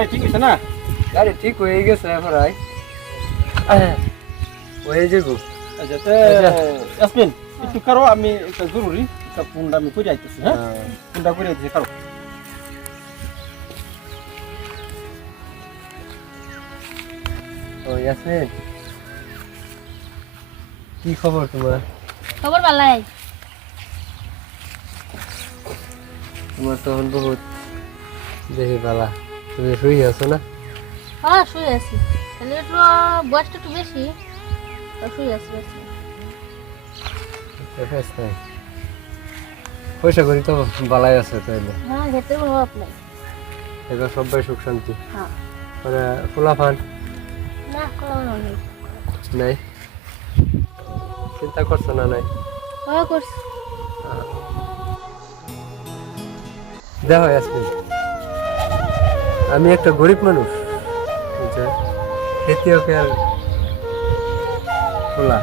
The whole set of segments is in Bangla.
গাড়ি ঠিক আছে না? গাড়ি ঠিক হয়ে গেছে প্রায় হয়ে যাবো। আচ্ছা তো ইয়াসমিন একটু কারো আমি একটা জরুরি একটা ফোনটা আমি করে আইতেছি। হ্যাঁ ফোনটা করে আইতেছি কারো। ও ইয়াসমিন, কি খবর তোমার? খবর ভালাই। তোমার তখন বহুত দেখি বালা। তুমি শুই আছো না? হ্যাঁ শুয়ে আছি, তাহলে একটু বয়সটা একটু বেশি, শুয়ে আছি বেশি। পয়সা করি তো বালাই আছে তাইলে। হ্যাঁ যেতে কোনো অভাব নাই। এবার সবাই সুখ শান্তি। হ্যাঁ মানে ফুলা ফান না কোনো নেই। নাই, চিন্তা করছো না? নাই হ্যাঁ করছি। দেখো ইয়াসমিন, আমি একটা গরিব মানুষ, বুঝছো? খেতিয়কের ফুলা,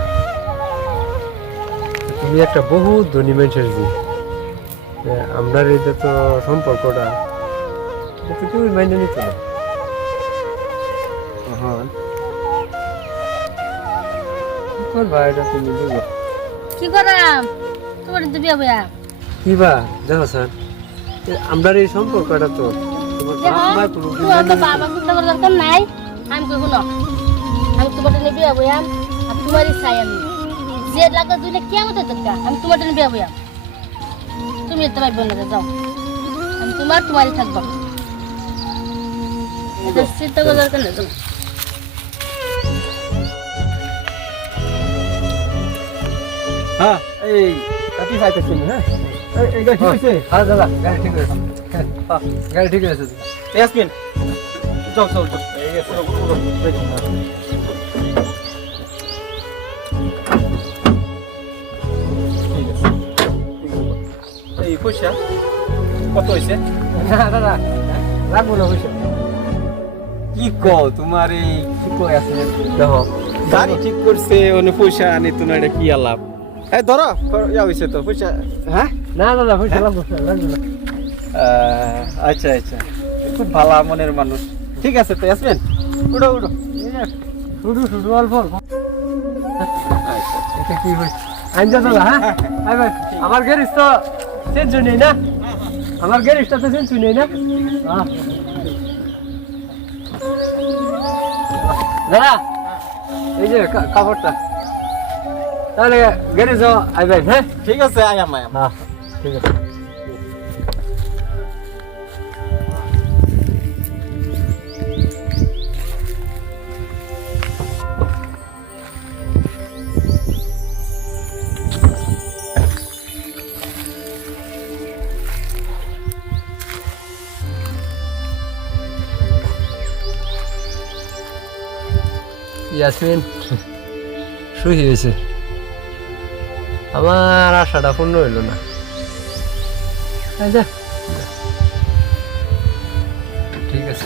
তুমি একটা বহু ধনী মানুষের জি। আমরা এটা তো সম্পর্কটা এটা তো তুমি মাইনে নিত না। কি করবা এটা তুমি বুঝো? কি করাম তোমার তো বিয়া বয়া কি বা দেখো স্যার, আমরা এই সম্পর্কটা তো তোমার দেখো, বাপ মা কোনো তোমার তো বাবা চিন্তা করার দরকার নাই। আমি কইব না, আমি তোমার জন্য বিয়া বয়াম, আর তোমারই চাই আমি। যে লাগা দুইলে কেমন দরকার, আমি তোমার জন্য বিয়া বয়াম। তুমি এত ভাই বোন যাও, আমি তোমারই থাকবো। এটা চিন্তা করার দরকার নেই। যাও। হ্যাঁ এই রাতি খাইতেছি হ্যাঁ এই গাড়ি ঠিক আছে? হ্যাঁ দাদা, গাড়ি ঠিক আছে। গাড়ি ঠিক আছে। ইয়াসমিন যাও যাও যাও এই গেছে এই পয়সা কত হয়েছে? না দাদা, রাখবো না পয়সা। কি কও তোমার এই কি কই আছে দেখো গাড়ি ঠিক করছে ওনে পয়সা আনি তো না, এটা কি আলাপ? এই ধরো ইয়া হয়েছে তো পয়সা। হ্যাঁ না দাদা, পয়সা লাগবো না। আচ্ছা আচ্ছা, খুব ভালো মনের মানুষ। ঠিক আছে তো ইয়াসমিন, উঠো উঠো। শুধু শুধু অল্প অল্প। আচ্ছা এটা কি হয়েছে? আইন যা দাদা। হ্যাঁ ভাই, আমার গ্যারেজ তো চেঞ্জ নেই না, আমার গ্যারেজটা তো চেঞ্জ নেই না। দাদা এই যে কাপড়টা, তাহলে গ্যারেজ আইবেন। হ্যাঁ ঠিক আছে আয়াম আয়াম। হ্যাঁ ঠিক আছে। ইয়াসমিন শুই হয়েছে, আমার আশাটা পূর্ণ হইল না। আচ্ছা ঠিক আছে।